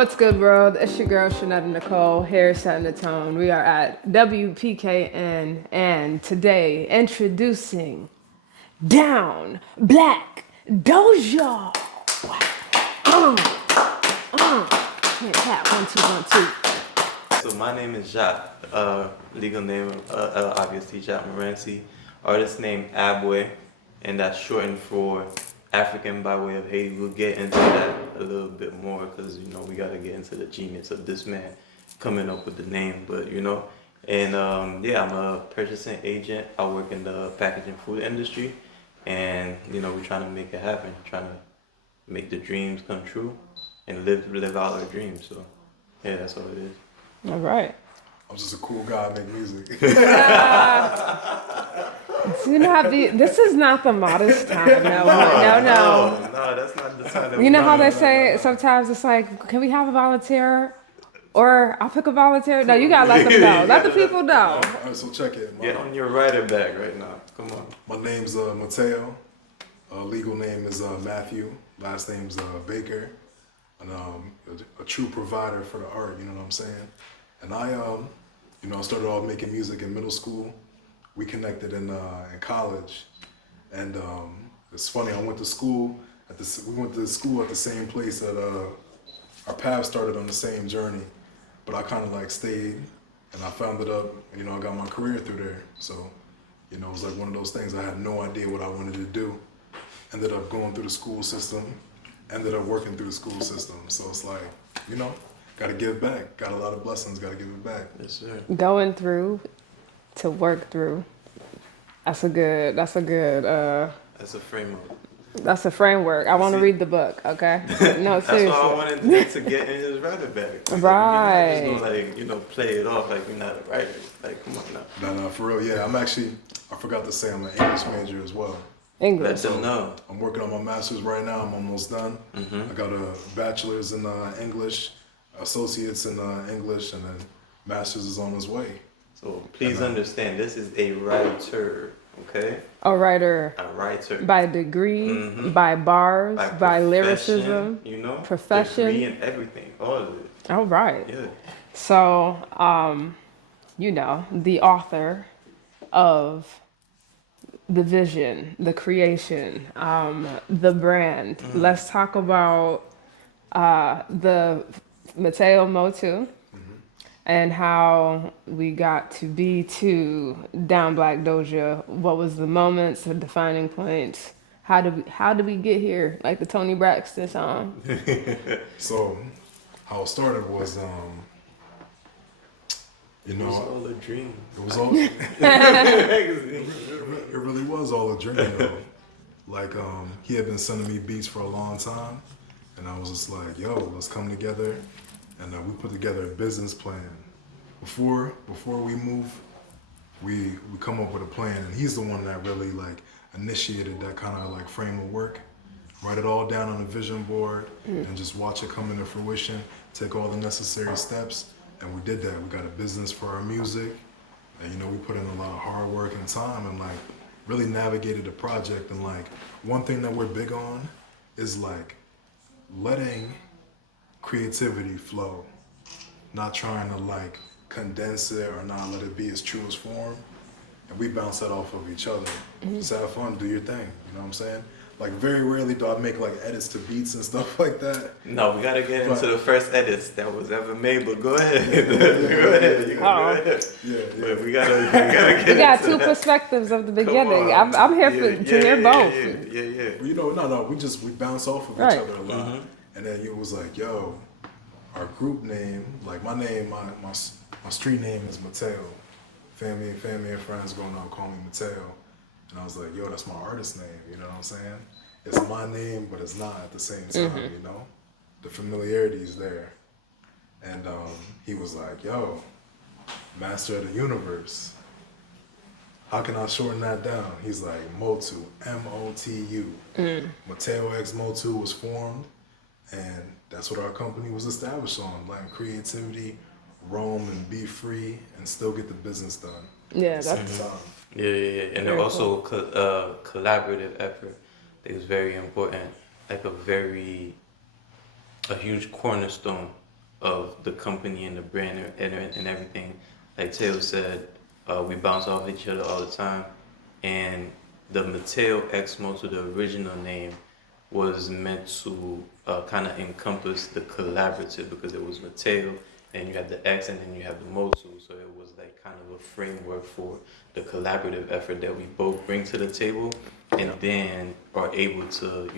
What's good, world? It's your girl, Sheneta Nicole, here setting the tone. We are at WPKN, and today introducing Down Black Dojo. Tap, 1, 2, 1, 2. So my name is Jacques, legal name obviously Jacques Morency, artist name Abway, and that's shortened for African by way of Haiti. We'll get into that a little bit more because we got to get into the genius of this man coming up with the name, but and I'm a purchasing agent. I work in the packaging food industry, and we're trying to make it happen, trying to make the dreams come true and live out our dreams. So yeah, that's all it is. All right. I'm just a cool guy. I make music. Do not be. This is not the modest time. No, that's not the time. You know how they say sometimes it's like, can we have a volunteer? Or I'll pick a volunteer. No, you gotta let them know. Let the people know. All right, so check it. Get on your writer bag right now. Come on. My name's Matteo. Legal name is Matthew. Last name's Baker. And a true provider for the art. You know what I'm saying? And I started off making music in middle school. We connected in college, and it's funny. We went to school at the same place that our paths started on the same journey, but I kind of like stayed, and I found it up. I got my career through there. So, it was like one of those things. I had no idea what I wanted to do. Ended up going through the school system. Ended up working through the school system. So it's like, got to give back. Got a lot of blessings. Got to give it back. Yes, sir. Going through to work through. That's a good. That's a framework. That's a framework. I want to read the book. Okay. No, seriously. That's why I wanted to get in his writer bag. Right. Just gonna play it off like you're not a writer. Like, come on now. No, for real. Yeah, I forgot to say I'm an English major as well. English. Let them know. I'm working on my master's right now. I'm almost done. Mm-hmm. I got a bachelor's in English, associates in English, and then master's is on its way. So please understand, this is a writer, okay? A writer. A writer. By degree, by bars, by lyricism, profession. Degree and everything, all of it. All right. Yeah. So, the author of the vision, the creation, the brand. Let's talk about the Matteo M.O.T.U. and how we got to be to Down Black Dojo. What was the moments, the defining points? How did we get here? Like the Tony Braxton song. So, how it started was, it was all a dream. It was all. It really was all a dream, though. Like, he had been sending me beats for a long time, and I was just like, yo, let's come together. And we put together a business plan. Before we move, we come up with a plan, and he's the one that really initiated that kind of frame of work. Write it all down on a vision board and just watch it come into fruition. Take all the necessary steps, and we did that. We got a business for our music, and we put in a lot of hard work and time, and really navigated the project. And one thing that we're big on is letting creativity flow, not trying to condense it or not let it be its truest form. And we bounce that off of each other. Just have fun, do your thing. You know what I'm saying? Very rarely do I make edits to beats and stuff like that. No, we gotta get into the first edits that was ever made. But go ahead, go ahead. Yeah. But we gotta get. We got two perspectives of the beginning. I'm here to hear both. Yeah. No. We bounce off of each other a lot. And then you was like, yo, our group name, my name, my street name is Matteo. Family and friends going out call me Matteo. And I was like, yo, that's my artist name, you know what I'm saying? It's my name, but it's not at the same time, The familiarity is there. And he was like, yo, Master of the Universe. How can I shorten that down? He's like, M.O.T.U, M.O.T.U. Matteo X M.O.T.U was formed, and that's what our company was established on, creativity, roam and be free, and still get the business done. Yeah, that's Yeah. And they're also collaborative effort. It was very important, a huge cornerstone of the company and the brand and everything. Like Teo said, we bounce off each other all the time, and the Matteo X Motu, the original name, was meant to kind of encompass the collaborative because it was Matteo, and you have the X, and then you have the Motu, so it was like kind of a framework for the collaborative effort that we both bring to the table, and then are able to,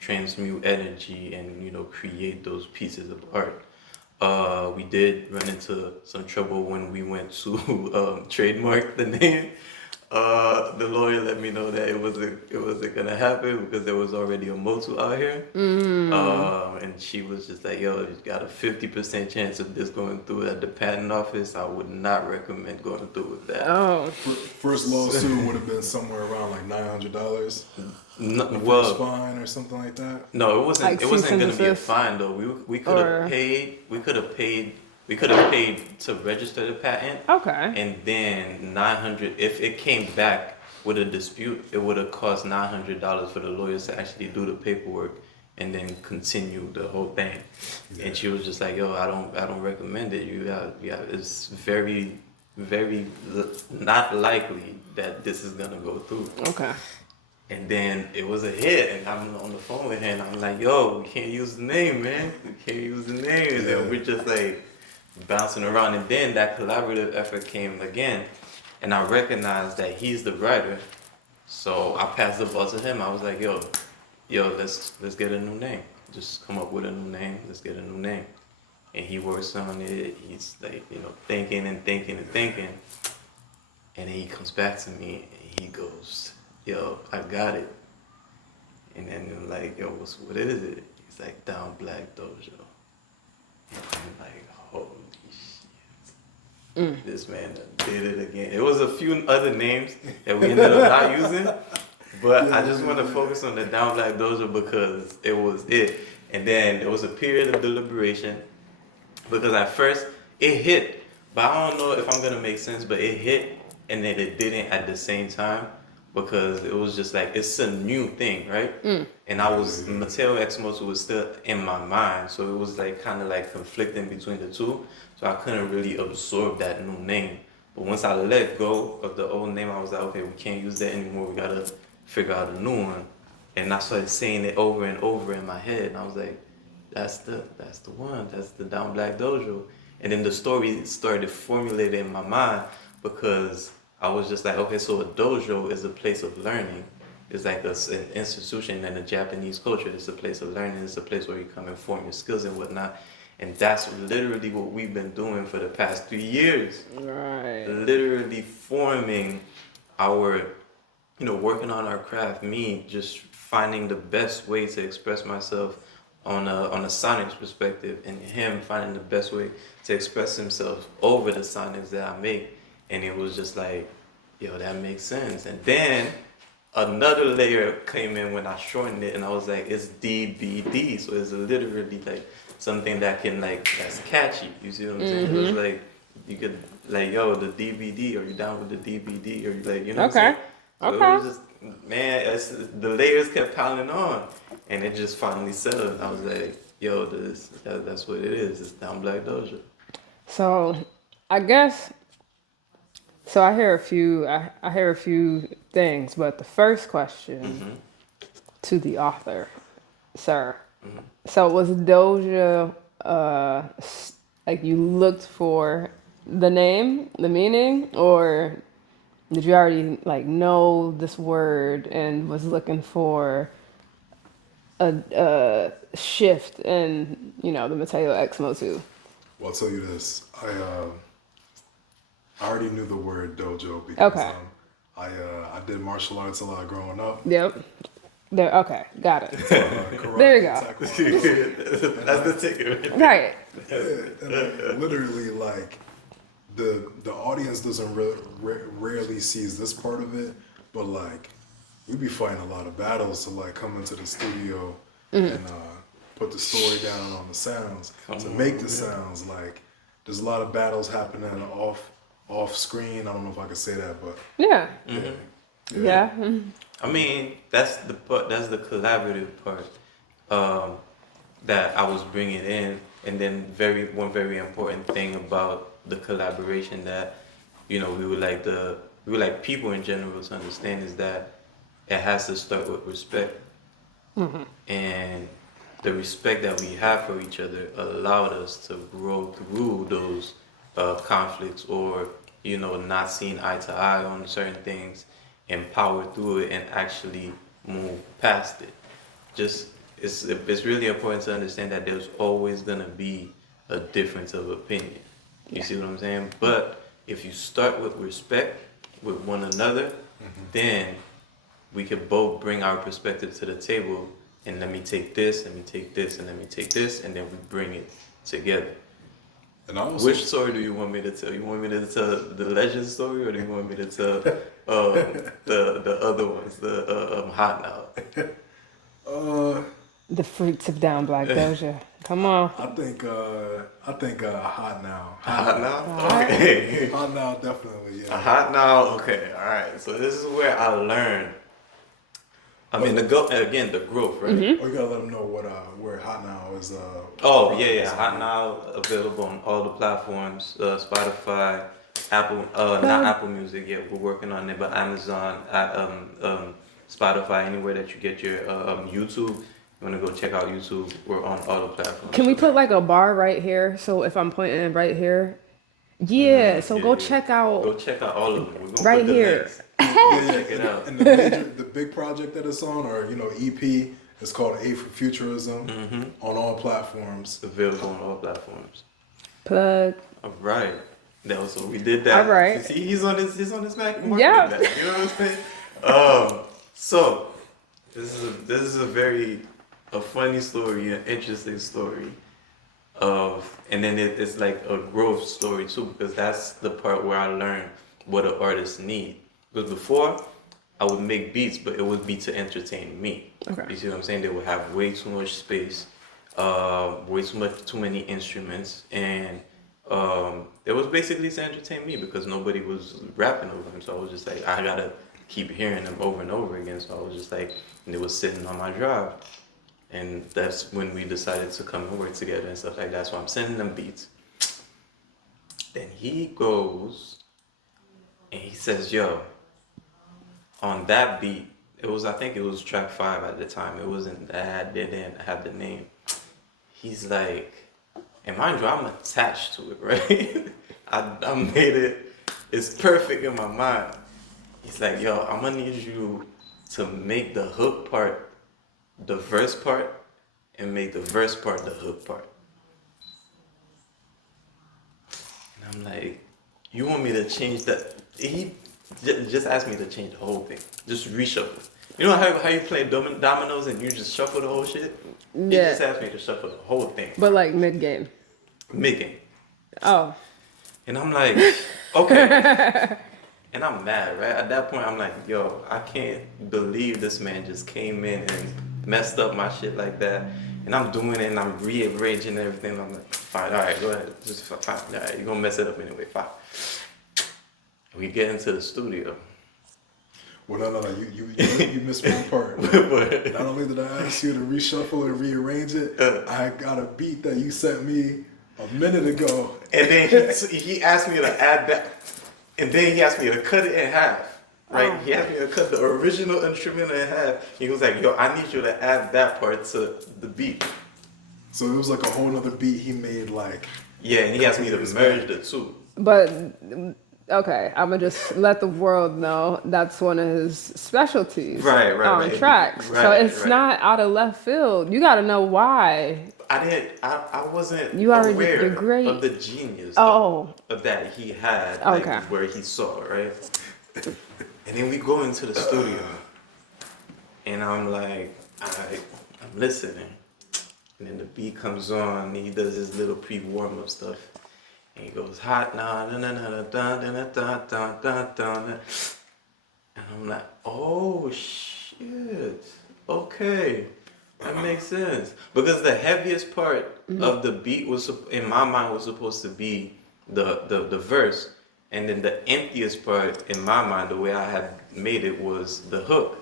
transmute energy and, create those pieces of art. We did run into some trouble when we went to trademark the name. The lawyer let me know that it wasn't gonna happen because there was already a M.O.T.U out here. And she was just like, yo, you got a 50% chance of this going through at the patent office. I would not recommend going through with that. Oh. First lawsuit would have been somewhere around like $900. No, First fine or something like that. No, it wasn't. Like It wasn't going to be a desist? fine though. We could have paid. We could have paid. We could have paid to register the patent. Okay. And then $900. If it came back with a dispute, it would have cost $900 for the lawyers to actually do the paperwork and then continue the whole thing. Yeah. And she was just like, "Yo, I don't recommend it. It's very, very not likely that this is gonna go through." Okay. And then it was a hit, and I'm on the phone with her, and I'm like, "Yo, we can't use the name, man. We can't use the name." And then we're just like bouncing around, and then that collaborative effort came again, and I recognized that he's the writer, so I passed the ball to him. I was like, "Yo, let's get a new name. Just come up with a new name. Let's get a new name." And he works on it. He's like, thinking and thinking and thinking, and then he comes back to me and he goes, "Yo, I got it." And then I'm like, "Yo, what is it?" He's like, "Down Black Dojo." And I'm like, holy shit. This man did it again. It was a few other names that we ended up not using, but I just want to focus on the Down Black Dojo because it was it. And then there was a period of deliberation because at first it hit, but I don't know if I'm going to make sense, but it hit and then it didn't at the same time. Because it was just like, it's a new thing, right? And Matteo X Motu was still in my mind. So it was like kind of like conflicting between the two. So I couldn't really absorb that new name. But once I let go of the old name, I was like, okay, we can't use that anymore. We got to figure out a new one. And I started saying it over and over in my head. And I was like, that's the one. That's the Down Black Dojo. And then the story started formulating in my mind because I was just like, okay, so a dojo is a place of learning. It's like an institution in the Japanese culture. It's a place of learning. It's a place where you come and form your skills and whatnot. And that's literally what we've been doing for the past 3 years. Right. Literally forming our, working on our craft. Me just finding the best way to express myself on a sonics perspective, and him finding the best way to express himself over the sonics that I make. And it was just like, yo, that makes sense. And then another layer came in when I shortened it, and I was like, it's DBD. So it's literally like something that can that's catchy. You see what I'm saying? It was like, you could like, yo, the DVD, are you down with the DVD? Or you like, what I'm saying? So it was just, man, the layers kept piling on, and it just finally settled. And I was like, yo, that's what it is. It's Down Black Dojo. So, I guess. So I hear a few things, but the first question to the author, sir. So was dojo like you looked for the name, the meaning, or did you already know this word and was looking for a shift in the Matteo X Motu? Well, I'll tell you this. I already knew the word dojo because I did martial arts a lot growing up. Yep. There. Okay. Got it. There you go. That's the ticket. Right. Yeah, and literally, the audience doesn't rarely sees this part of it, but we be fighting a lot of battles to come into the studio and put the story down on the sounds to make the sounds. There's a lot of battles happening off screen. I don't know if I could say that, but yeah. Yeah. I mean, that's the collaborative part that I was bringing in, And then one very important thing about the collaboration that, we would like people in general to understand is that it has to start with respect. And the respect that we have for each other allowed us to grow through those conflicts, or not seeing eye to eye on certain things, and power through it and actually move past it. Just it's really important to understand that there's always gonna be a difference of opinion. You see what I'm saying? But if you start with respect with one another, then we could both bring our perspective to the table, and let me take this, let me take this, and let me take this, and then we bring it together. And also, which story do you want me to tell? You want me to tell the legend story, or do you want me to tell the other ones, the Hot Now? The fruits of Down Black Dojo. Come on. I think Hot Now. Hot Now? Okay. Hot Now, definitely, yeah. Hot Now, okay, all right. So this is where I learned. I mean, the growth, right? Oh, you gotta let them know where Hot Now is. Hot Now available on all the platforms, Spotify, Apple, not Apple Music yet. We're working on it, but Amazon, Spotify, anywhere that you get your YouTube. You wanna go check out YouTube? We're on all the platforms. Can we put like a bar right here? So if I'm pointing right here, check out. Go check out all of them. We're gonna right put the here. links. Check it out. And the big project that it's on, or EP, is called A for Futurism on all platforms. Available on all platforms. Plug. All right. So we did that. All right. You see, he's on his Mac. Yeah. You know what I'm saying? So this is a funny story, an interesting story and then it's like a growth story too, because that's the part where I learned what an artist need. Because before, I would make beats, but it would be to entertain me. Okay. You see what I'm saying? They would have way too much space, too many instruments, and it was basically to entertain me because nobody was rapping over them. So I was just like, I gotta keep hearing them over and over again. So I was just like, and they was sitting on my drive. And that's when we decided to come and work together and stuff like that. So I'm sending them beats. Then he goes and he says, yo, on that beat, I think it was track 5 at the time. It wasn't, didn't have the name. He's like, and mind you, I'm attached to it, right? I made it, it's perfect in my mind. He's like, yo, I'm gonna need you to make the hook part the verse part, and make the verse part the hook part. And I'm like, you want me to change that? He just asked me to change the whole thing. Just reshuffle. You know how you play dominoes and you just shuffle the whole shit? Yeah. He just asked me to shuffle the whole thing. But like mid-game. Mid-game. Oh. And I'm like, okay. And I'm mad, right? At that point, I'm like, yo, I can't believe this man just came in and messed up my shit like that. And I'm doing it and I'm rearranging everything. I'm like, fine, all right, go ahead. Just fine. All right, you're going to mess it up anyway. Fine. We get into the studio. Well, no. You missed one part. Not only did I ask you to reshuffle and rearrange it, I got a beat that you sent me a minute ago. And then he asked me to add that. And then he asked me to cut it in half. Right? Oh. He asked me to cut the original instrumental in half. He was like, yo, I need you to add that part to the beat. So it was like a whole nother beat he made, like... Yeah, and he asked me to merge the two. But, okay, I'm going to just let the world know that's one of his specialties on tracks. So it's not out of left field. You got to know why. I wasn't you're great. Of the genius of that he had, okay. Where he saw, right? And then we go into the studio, and I'm like, I'm listening. And then the beat comes on, and he does his little pre-warm-up stuff. And he goes, hot now, and I'm like, oh, shit, okay. That makes sense. Because the heaviest part of the beat was, in my mind, was supposed to be the verse. And then the emptiest part, in my mind, the way I had made it, was the hook.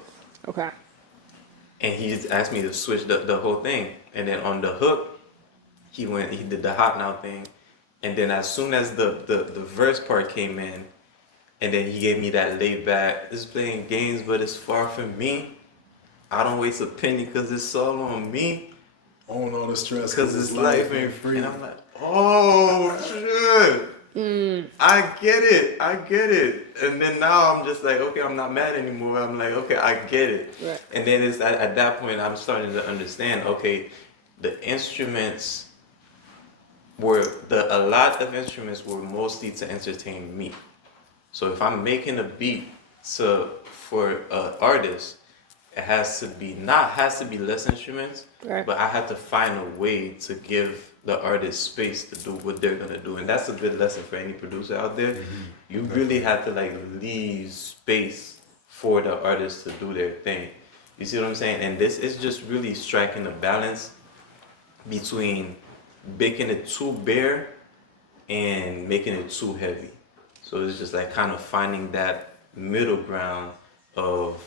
And he just asked me to switch the whole thing. And then on the hook, he did the hot now thing, and then as soon as the verse part came in, and then he gave me that laid back, it's playing games, but it's far from me. I don't waste a penny because it's all on me. Own all the stress because his life ain't free. And I'm like, oh shit. I get it. And then now I'm just like, okay, I'm not mad anymore. I'm like, okay, I get it. Right. And then it's at that point I'm starting to understand, okay, the instruments a lot of instruments were mostly to entertain me. So if I'm making a beat for an artist, it has to be less instruments, right. But I have to find a way to give the artist space to do what they're gonna do, and that's a good lesson for any producer out there. Mm-hmm. You really have to like leave space for the artist to do their thing. You see what I'm saying? And this is just really striking a balance between making it too bare and making it too heavy. So it's just like kind of finding that middle ground of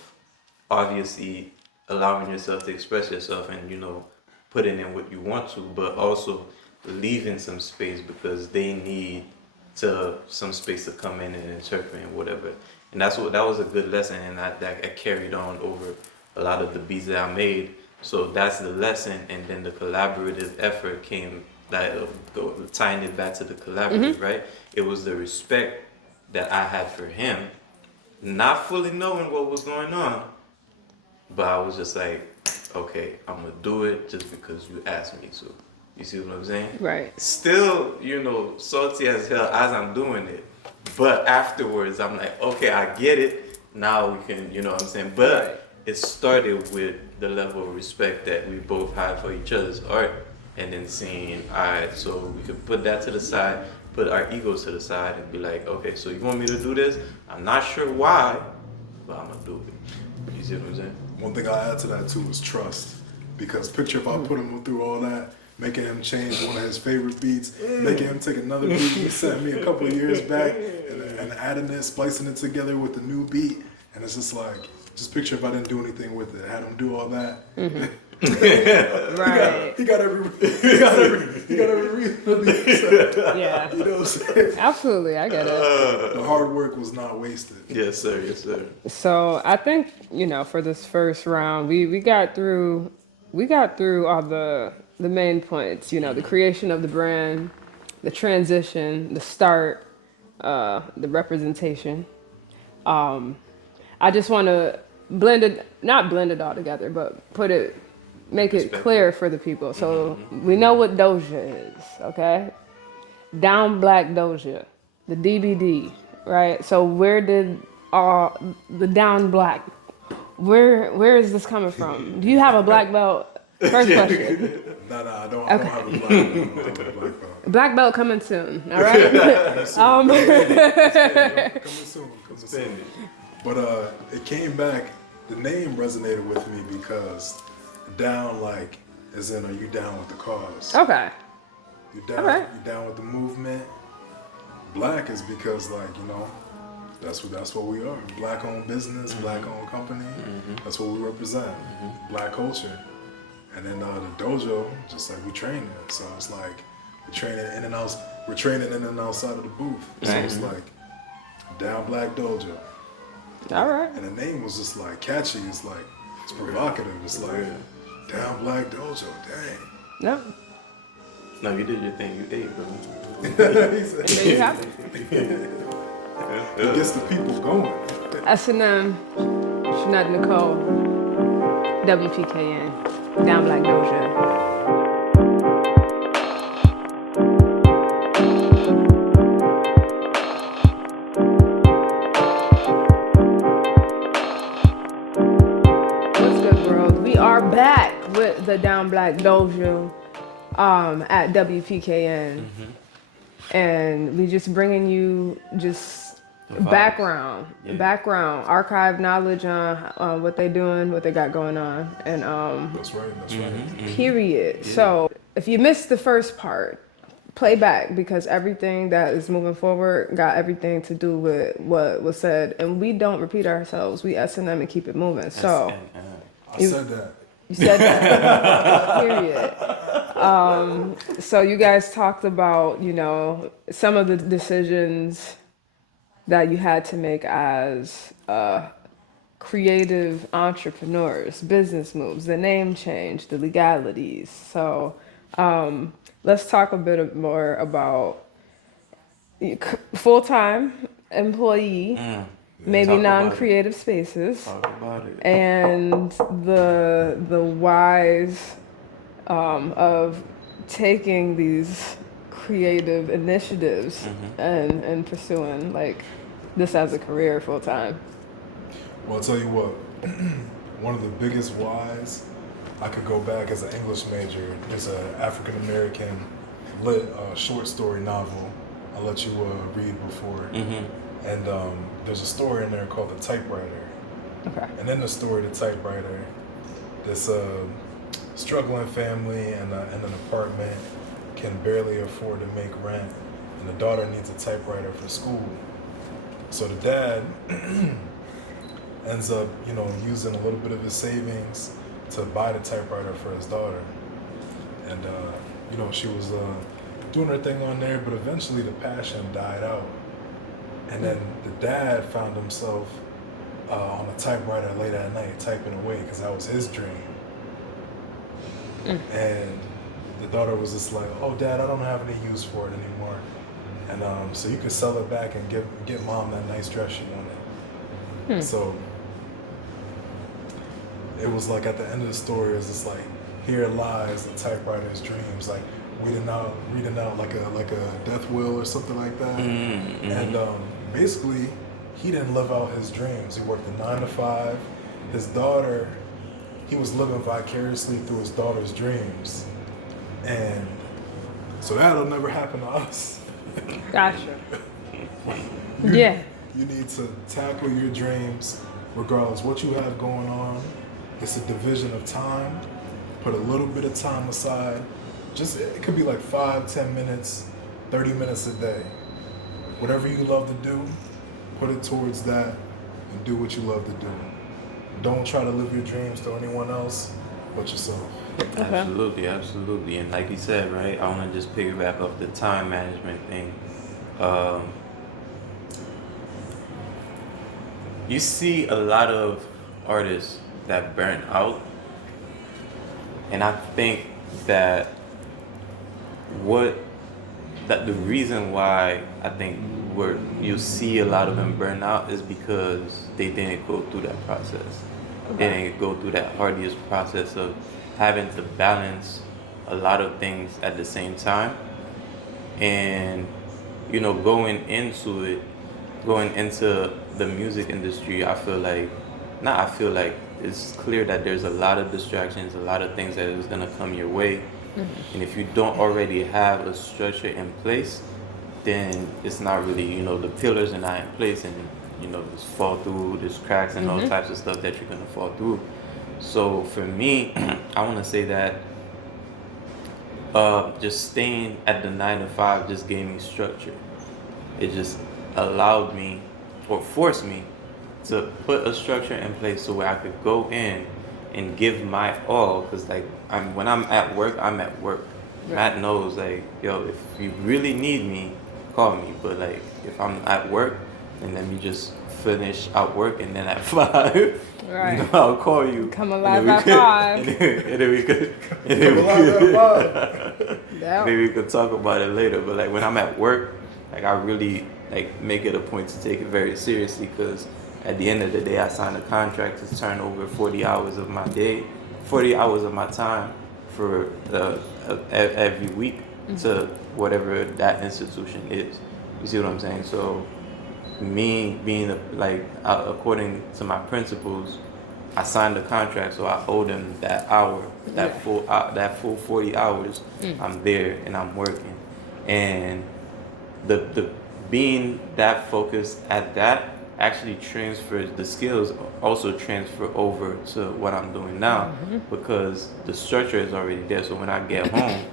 obviously allowing yourself to express yourself and, you know, putting in what you want to, but also leaving some space because they need some space to come in and interpret and whatever. And that was a good lesson, and that carried on over a lot of the beats that I made. So that's the lesson, and then the collaborative effort came, tying it back to the collaborative, right? It was the respect that I had for him, not fully knowing what was going on, but I was just like, okay, I'm gonna do it just because you asked me to. You see what I'm saying? Right. Still, you know, salty as hell as I'm doing it, but afterwards I'm like, okay, I get it. Now we can, you know what I'm saying? But right. It started with the level of respect that we both have for each other's art, and then seeing, all right, so we can put that to the side, put our egos to the side, and be like, okay, so you want me to do this? I'm not sure why, but I'm gonna do it. You see what I'm saying? One thing I add to that too is trust, because picture if I put him through all that, making him change one of his favorite beats, making him take another beat he sent me a couple of years back, and adding it, splicing it together with the new beat, and it's just like, just picture if I didn't do anything with it, had him do all that. Mm-hmm. Right. He got every reason to be upset. Yeah. You know what I'm saying? Absolutely, I get it. The hard work was not wasted. Yes, sir. Yes, sir. So I think, you know, for this first round, we got through all the main points. You know, the creation of the brand, the transition, the start, the representation. I just want to not blend it all together, but make it clear for the people. So we know what Doja is, okay? Down Black Dojo, the DBD, right? So where did the Down Black, where is this coming from? Do you have a black belt? First question. No, I don't have a black belt. Black belt coming soon, all right? Coming soon. But it came back, the name resonated with me because down, like, as in, are you down with the cause? Okay. You down with the movement. Black is because, like, you know, that's what we are. Black owned business, black owned company. That's what we represent. Black culture. And then the dojo, just like we train in. So it's like we're training in and outside of the booth. So it's like Down Black Dojo. All right. And the name was just like catchy. It's like, it's provocative. It's like Down Black Dojo. Dang. No. No, you did your thing. You ate, bro. And there you have it. It gets the people going. S&M, Sheneta Nicole, WPKN, Down Black Dojo. Back with the Down Black Dojo at WPKN, and we just bringing you just background, archive knowledge on what they're doing, what they got going on, and that's right. Period. Yeah. So if you missed the first part, play back, because everything that is moving forward got everything to do with what was said, and we don't repeat ourselves. We S&M and keep it moving. So I said that. You said that. Period. So you guys talked about, some of the decisions that you had to make as creative entrepreneurs, business moves, the name change, the legalities. So let's talk a bit more about full-time employee, maybe Talk about it. non-creative spaces, Talk about it. and the whys of taking these creative initiatives and pursuing like this as a career full-time. Well, I'll tell you what, one of the biggest whys, I could go back as an English major. There's an African American lit short story novel I'll let you read before. And there's a story in there called The Typewriter. Okay. And in the story, The Typewriter, this struggling family and an apartment can barely afford to make rent, and the daughter needs a typewriter for school. So the dad ends up, using a little bit of his savings to buy the typewriter for his daughter. And, she was doing her thing on there, but eventually the passion died out. And then the dad found himself on a typewriter late at night typing away because that was his dream. And the daughter was just like, "Oh, Dad, I don't have any use for it anymore. And so you could sell it back and get Mom that nice dress she wanted." So it was like at the end of the story, it was just like, here lies the typewriter's dreams, like reading out like a death will or something like that. And basically, he didn't live out his dreams. He worked a 9 to 5. His daughter, he was living vicariously through his daughter's dreams. And so that'll never happen to us. Gotcha. Yeah. You need to tackle your dreams regardless what you have going on. It's a division of time. Put a little bit of time aside. It could be like 5-10 minutes, 30 minutes a day. Whatever you love to do, put it towards that and do what you love to do. Don't try to live your dreams to anyone else but yourself. Absolutely, absolutely. And like you said, right, I want to just piggyback off the time management thing. You see a lot of artists that burn out, and I think that the reason why I think you see a lot of them burn out is because they didn't go through that process. They didn't go through that arduous process of having to balance a lot of things at the same time. And, going into the music industry, I feel like it's clear that there's a lot of distractions, a lot of things that is going to come your way. And if you don't already have a structure in place, then it's not really, the pillars are not in place, and, there's fall through, there's cracks and all types of stuff that you're going to fall through. So for me, I want to say that just staying at the 9 to 5 just gave me structure. It just allowed me or forced me to put a structure in place so where I could go in and give my all, because when I'm at work, I'm at work. Right. Matt knows, yo, if you really need me, call me. But if I'm at work, then let me just finish out work, and then at 5, right, I'll call you. Come alive at 5. And then we could talk about it later. But when I'm at work, I really make it a point to take it very seriously, because at the end of the day, I signed a contract to turn over 40 hours of my day, 40 hours of my time for every week to whatever that institution is. You see what I'm saying? So me being according to my principles, I signed the contract, so I owe them that hour, that full 40 hours. I'm there and I'm working, and the being that focused at that actually transfers the skills, also transfer over to what I'm doing now, because the structure is already there. So when I get home,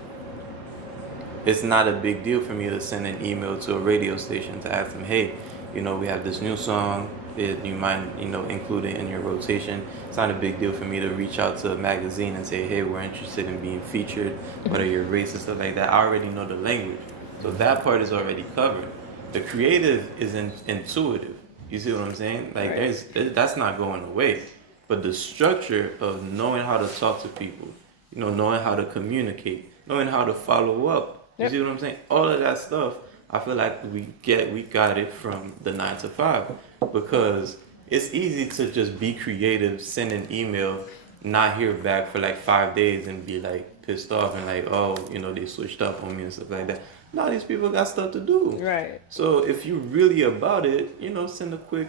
it's not a big deal for me to send an email to a radio station to ask them, hey, we have this new song, you mind, including in your rotation. It's not a big deal for me to reach out to a magazine and say, hey, we're interested in being featured, what are your rates and stuff like that. I already know the language. So that part is already covered. The creative is intuitive. You see what I'm saying? Like Right. that's not going away. But the structure of knowing how to talk to people, knowing how to communicate, knowing how to follow up. You Yep. see what I'm saying? All of that stuff, I feel like we got it from the 9 to 5, because it's easy to just be creative, send an email, not hear back for like 5 days and be like pissed off and like, oh, they switched up on me and stuff like that. No, these people got stuff to do. Right. So if you're really about it, send a quick,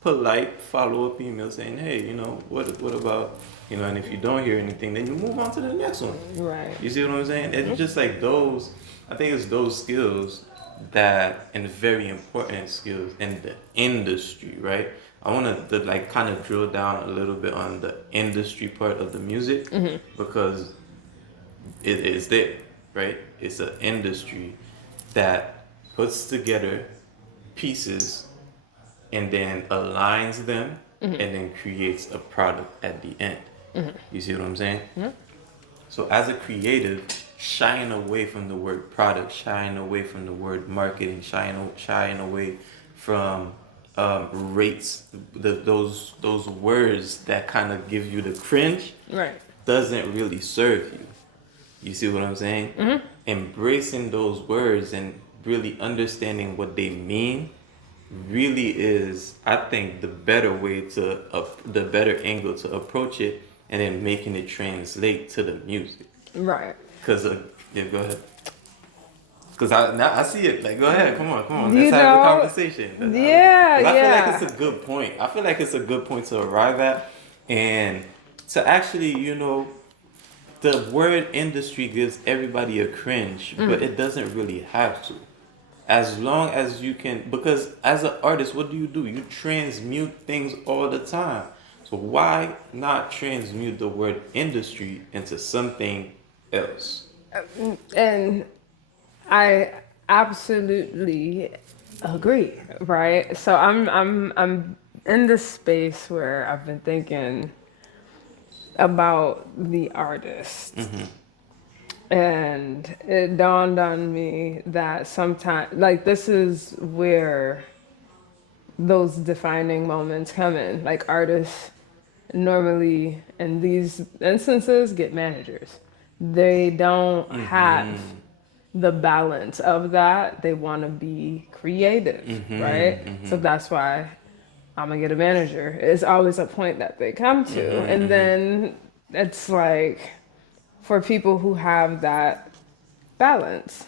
polite follow-up email saying, hey, what about, and if you don't hear anything, then you move on to the next one. Right. You see what I'm saying? It's just like those, I think it's those skills and very important skills in the industry, right? I want to like kind of drill down a little bit on the industry part of the music, because it is there, right? It's an industry that puts together pieces and then aligns them and then creates a product at the end. You see what I'm saying? So as a creative, shying away from the word product, shying away from the word marketing, shying away from rates, those words that kind of give you the cringe, Right. doesn't really serve you. You see what I'm saying? Embracing those words and really understanding what they mean really is, I think, the better way the better angle to approach it, and then making it translate to the music. Right. Cause yeah, go ahead. Cause I see it. Like, go ahead, come on. Let's have the conversation. Yeah. I feel like it's a good point. I feel like it's a good point to arrive at, and to actually, the word industry gives everybody a cringe, but it doesn't really have to. As long as you can, because as an artist, what do? You transmute things all the time. So why not transmute the word industry into something else? And I absolutely agree, right? So I'm in this space where I've been thinking about the artist. And it dawned on me that sometimes, like, this is where those defining moments come in. Like, artists normally, in these instances, get managers. They don't have the balance of that. They want to be creative, right? So that's why I'm gonna get a manager. It's always a point that they come to. And then it's like, for people who have that balance,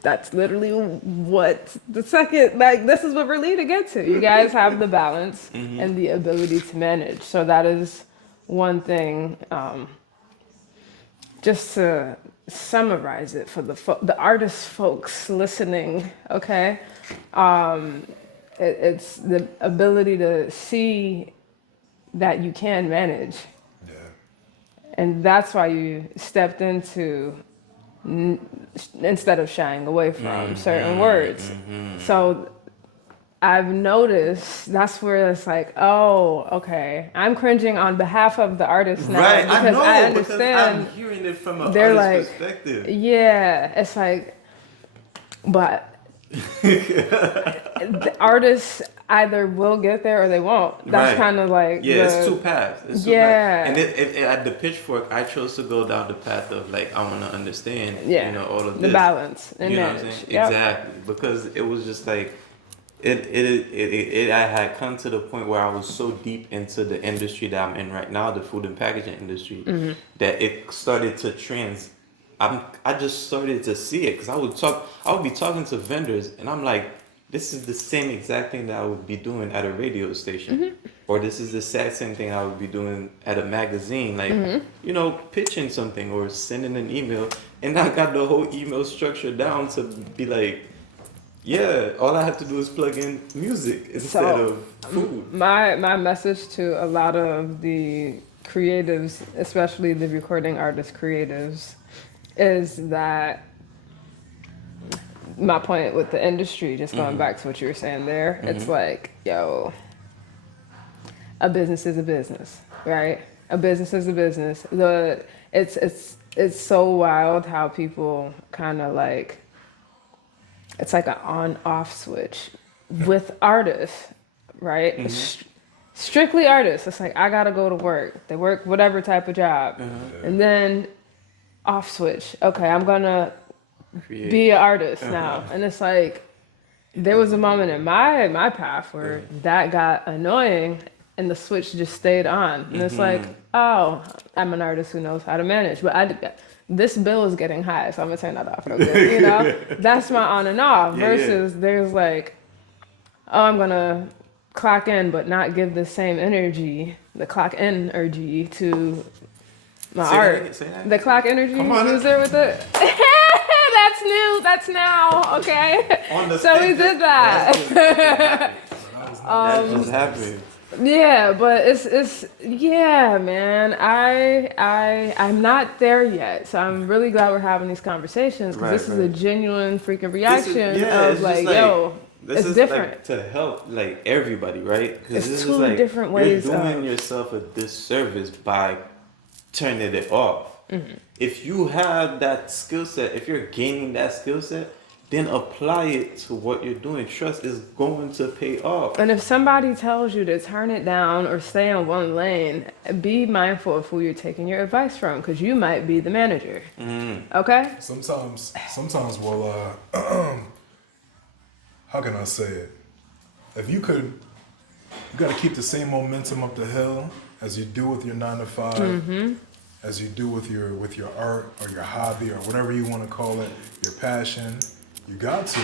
that's literally what the second, like, this is what we're leading to get to. You guys have the balance and the ability to manage. So that is one thing, just to summarize it for the artist folks listening, okay? It's the ability to see that you can manage. And that's why you stepped into, instead of shying away from certain words. So I've noticed that's where it's like, oh, okay, I'm cringing on behalf of the artist now. Right, because I know, I understand. because I'm hearing it from an They're artist's like, perspective. yeah, it's like, but the artists either will get there or they won't. That's Right. kind of like, it's two paths. It's two Yeah. paths. And at the pitchfork, I chose to go down the path of like, I want to understand, all of the this. balance and You know manage. what I'm saying? Yep. Exactly. Because it was just like, I had come to the point where I was so deep into the industry that I'm in right now, the food and packaging industry, that it started to I just started to see it, because I would be talking to vendors and I'm like, this is the same exact thing that I would be doing at a radio station, or this is the exact same thing I would be doing at a magazine, like, pitching something or sending an email. And I got the whole email structure down to be like, yeah, all I have to do is plug in music instead of food. My message to a lot of the creatives, especially the recording artist creatives, is that my point with the industry, just going back to what you were saying there, it's like, yo, a business is a business, right? A business is a business. It's so wild how people kind of like, it's like an on-off switch with artists, right? Strictly artists. It's like, I gotta go to work. They work whatever type of job. And then off switch. Okay, I'm gonna be an artist now. And it's like, there was a moment in my path where that got annoying and the switch just stayed on. And it's like, oh, I'm an artist who knows how to manage. But this bill is getting high, so I'm gonna turn that off real quick, you know? That's my on and off. Versus there's like, oh, I'm gonna clock in but not give the same energy, the clock energy to my art. The clock energy user with it. That's new. That's now. Okay. So we did that. That just happened. Yeah, but it's yeah, man. I'm not there yet, so I'm really glad we're having these conversations because this is a genuine freaking reaction of like, yo, this it's is different. Like to help like everybody, right? It's this two is like, different ways. You're doing yourself a disservice by turning it off. If you have that skill set, if you're gaining that skill set, then apply it to what you're doing. Trust is going to pay off. And if somebody tells you to turn it down or stay in one lane, be mindful of who you're taking your advice from, because you might be the manager. Okay? Sometimes we'll, how can I say it? If you gotta keep the same momentum up the hill as you do with your 9 to 5, as you do with your art or your hobby or whatever you want to call it, your passion. You got to.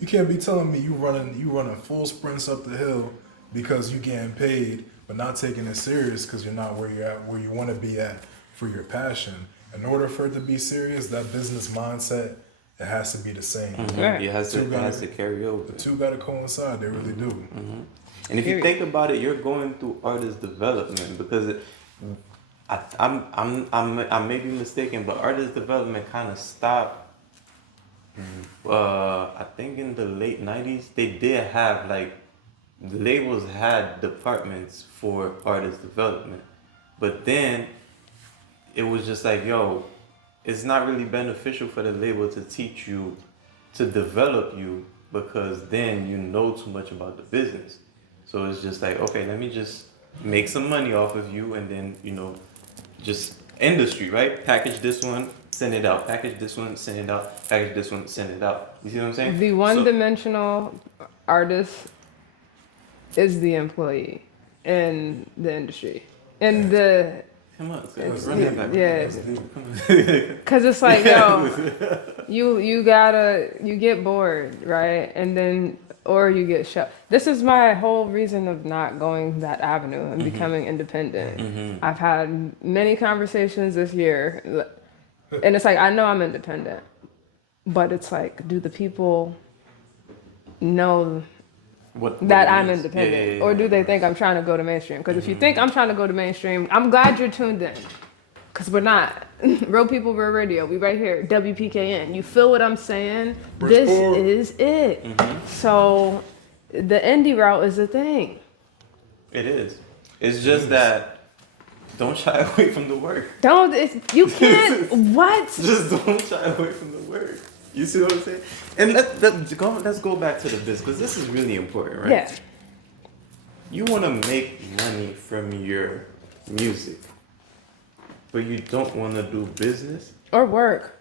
You can't be telling me you running full sprints up the hill because you getting paid, but not taking it serious because you're not where you're at, where you want to be at for your passion. In order for it to be serious, that business mindset, it has to be the same. It has to carry over. The two got to coincide. They really do. And if you think about it, you're going through artist development because I may be mistaken, but artist development kind of stopped. I think in the late 90s, they did have like, the labels had departments for artist development, but then it was just like, yo, it's not really beneficial for the label to teach you, to develop you, because then you know too much about the business. So it's just like, okay, let me just make some money off of you, and then, you know, just industry, right? Package this one, send it out. Package this one, send it out. Package this one, send it out. You see what I'm saying? The one-dimensional artist is the employee in the industry. And the... Come on, run that back. Yeah. Because it's like, yo, you get bored, right? And then, or you get shut. This is my whole reason of not going that avenue and becoming independent. I've had many conversations this year, and it's like, I know I'm independent, but it's like, do the people know that I'm independent? Or do they think I'm trying to go to mainstream? Because if you think I'm trying to go to mainstream, I'm glad you're tuned in. Because we're not. Real People, Real Radio. We right here. WPKN. You feel what I'm saying? This is it. So the indie route is a thing. It is. It's just that don't shy away from the work. You can't. What? Just don't shy away from the work. You see what I'm saying? And let's go back to the business, because this is really important, right? Yeah. You want to make money from your music, but you don't want to do business or work.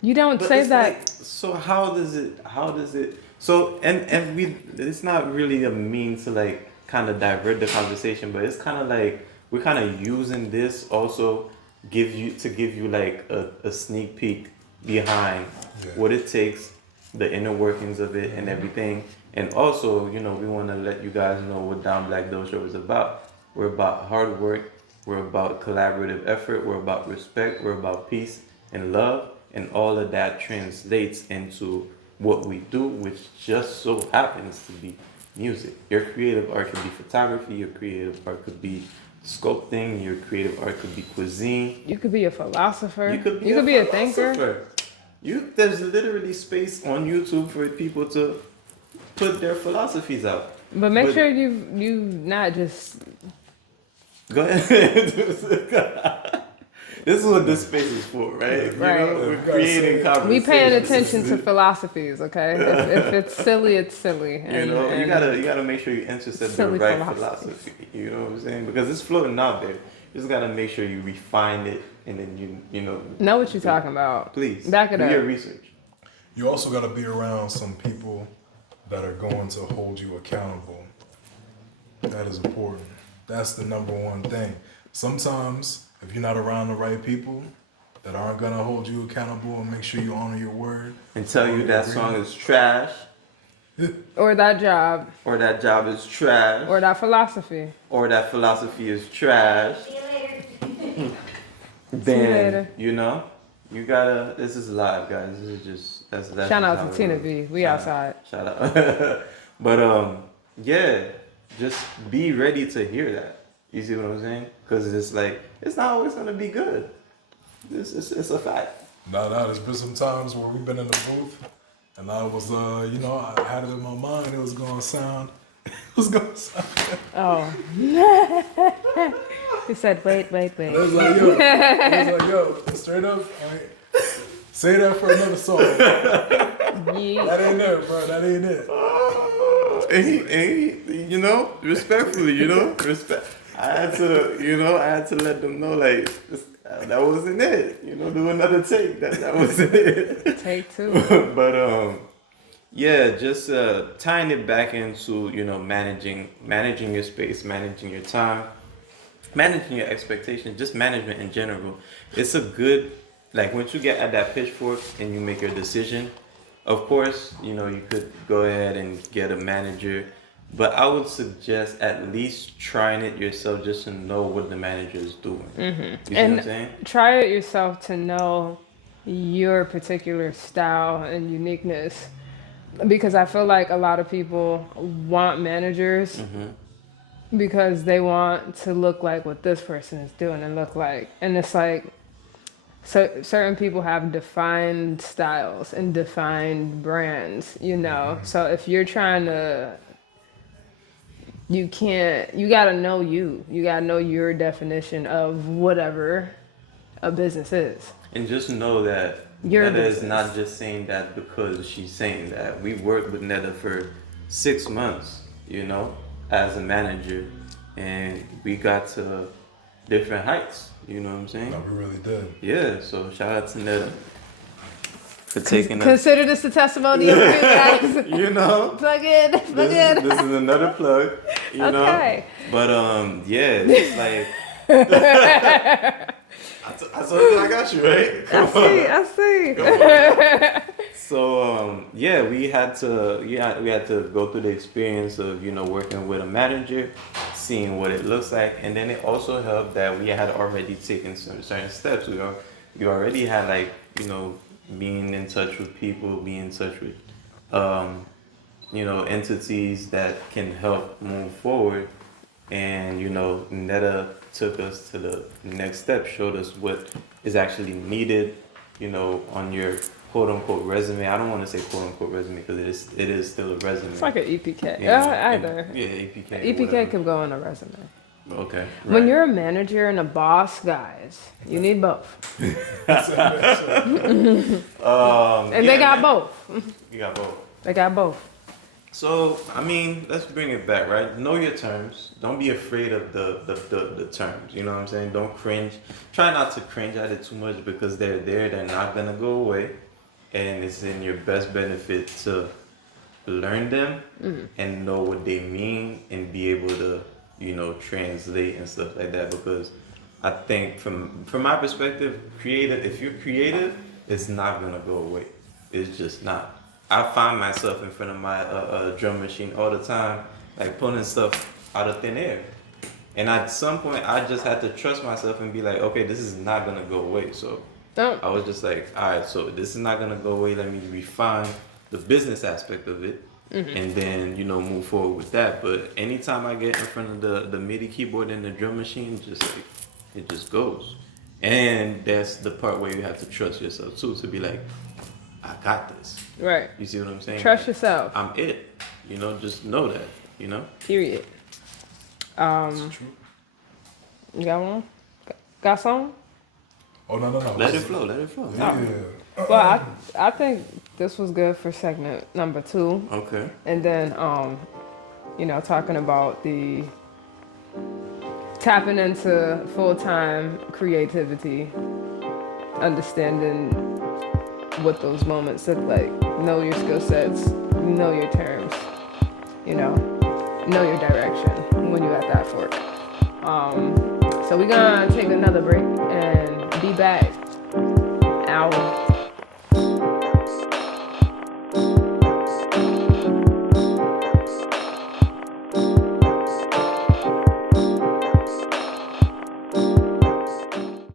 You don't say that. Like, so how does it? So and it's not really a mean to like kind of divert the conversation, but it's kind of like we're kind of using this also give you like a sneak peek behind what it takes, the inner workings of it and everything. And also, you know, we want to let you guys know what Down Black Dojo is about. We're about hard work. We're about collaborative effort. We're about respect. We're about peace and love. And all of that translates into what we do, which just so happens to be music. Your creative art could be photography. Your creative art could be sculpting. Your creative art could be cuisine. You could be a philosopher. You could be a thinker. There's literally space on YouTube for people to put their philosophies out. But make sure you not just. Go ahead. This is what this space is for, right? Right. You know, we're creating conversations. We paying attention to philosophies, okay? If it's silly, it's silly. And, you gotta make sure you intercept the right philosophy. You know what I'm saying? Because it's floating out there. You just gotta make sure you refine it, and then you know what you're talking about. Please back it up. Do your research. You also gotta be around some people that are going to hold you accountable. That is important. That's the number one thing. Sometimes, if you're not around the right people that aren't gonna hold you accountable and make sure you honor your word and tell you that song is trash, or that job, is trash, or that philosophy, is trash, then you know you gotta. This is live, guys. This is just that's shout out to Tina B. We outside. Shout out. But yeah, just be ready to hear that. You see what I'm saying? Because it's like, it's not always going to be good. It's a fact. No, there's been some times where we've been in the booth and I was, I had it in my mind, it was going to sound. Oh. He said, wait. I was like, yo, straight up, say that for another song. Yeah. That ain't it, bro. That ain't it. And he, respectfully, respect. I had to let them know, like, that wasn't it. Do another take. That wasn't it. Take two. But yeah, just tying it back into managing your space, managing your time, managing your expectations, just management in general. It's a good, like, once you get at that pitchfork and you make your decision. Of course, you could go ahead and get a manager. But I would suggest at least trying it yourself just to know what the manager is doing. Mm-hmm. You see what I'm saying? Try it yourself to know your particular style and uniqueness. Because I feel like a lot of people want managers because they want to look like what this person is doing and look like. And it's like, so certain people have defined styles and defined brands, So if you're trying to... You gotta know you. You gotta know your definition of whatever a business is. And just know that Netta is not just saying that because she's saying that. We worked with Netta for 6 months, as a manager. And we got to different heights, you know what I'm saying? No, we really did. Yeah, so shout out to Netta. For taking Consider this a testimony of you guys. Plug in. This is another plug. Okay. But yeah, it's like I told you I got you, right? I see. So yeah, we had to go through the experience of working with a manager, seeing what it looks like, and then it also helped that we had already taken some certain steps. We already had being in touch with people, being in touch with, entities that can help move forward. And, Netta took us to the next step, showed us what is actually needed, on your quote unquote resume. I don't want to say quote unquote resume because it is still a resume. It's like an EPK. Either. Yeah, EPK. EPK can go on a resume. Okay. Right. When you're a manager and a boss, guys, you need both. And they got both. You got both. They got both. So, let's bring it back, right? Know your terms. Don't be afraid of the terms. You know what I'm saying? Don't cringe. Try not to cringe at it too much because they're there. They're not going to go away. And it's in your best benefit to learn them and know what they mean and be able to translate and stuff like that, because I think from my perspective, if you're creative, it's not gonna go away. It's just not. I find myself in front of my drum machine all the time, like pulling stuff out of thin air. And at some point, I just had to trust myself and be like, okay, this is not gonna go away. So I was just like, all right, so this is not gonna go away. Let me refine the business aspect of it. And then, move forward with that. But anytime I get in front of the MIDI keyboard and the drum machine, it just goes. And that's the part where you have to trust yourself too, to be like, I got this. Right. You see what I'm saying? Trust yourself. I'm it. You know, just know that. You know. Period. It's true. You got one? Got some? Oh no. Let it flow. Let it flow. Yeah. Well, I think this was good for segment number 2. Okay. And then, you know, talking about the tapping into full-time creativity, understanding what those moments look like, know your skill sets, know your terms, you know your direction when you're at that fork. So we're gonna take another break and be back